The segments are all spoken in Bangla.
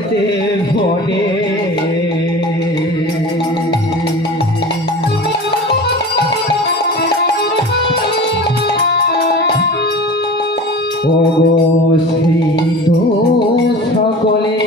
মরিতে ভরে অবস্থিত সকলে।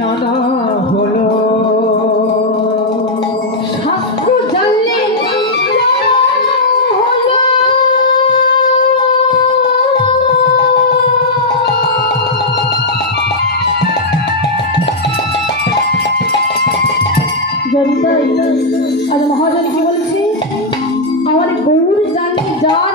জানা হলো। জনিতাই আজ মহাজন কি বলছি? আমার গৌর জানি জান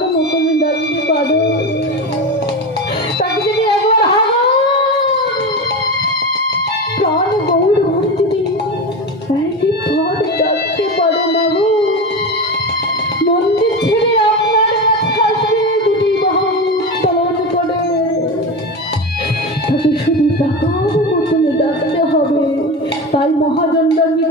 anda mi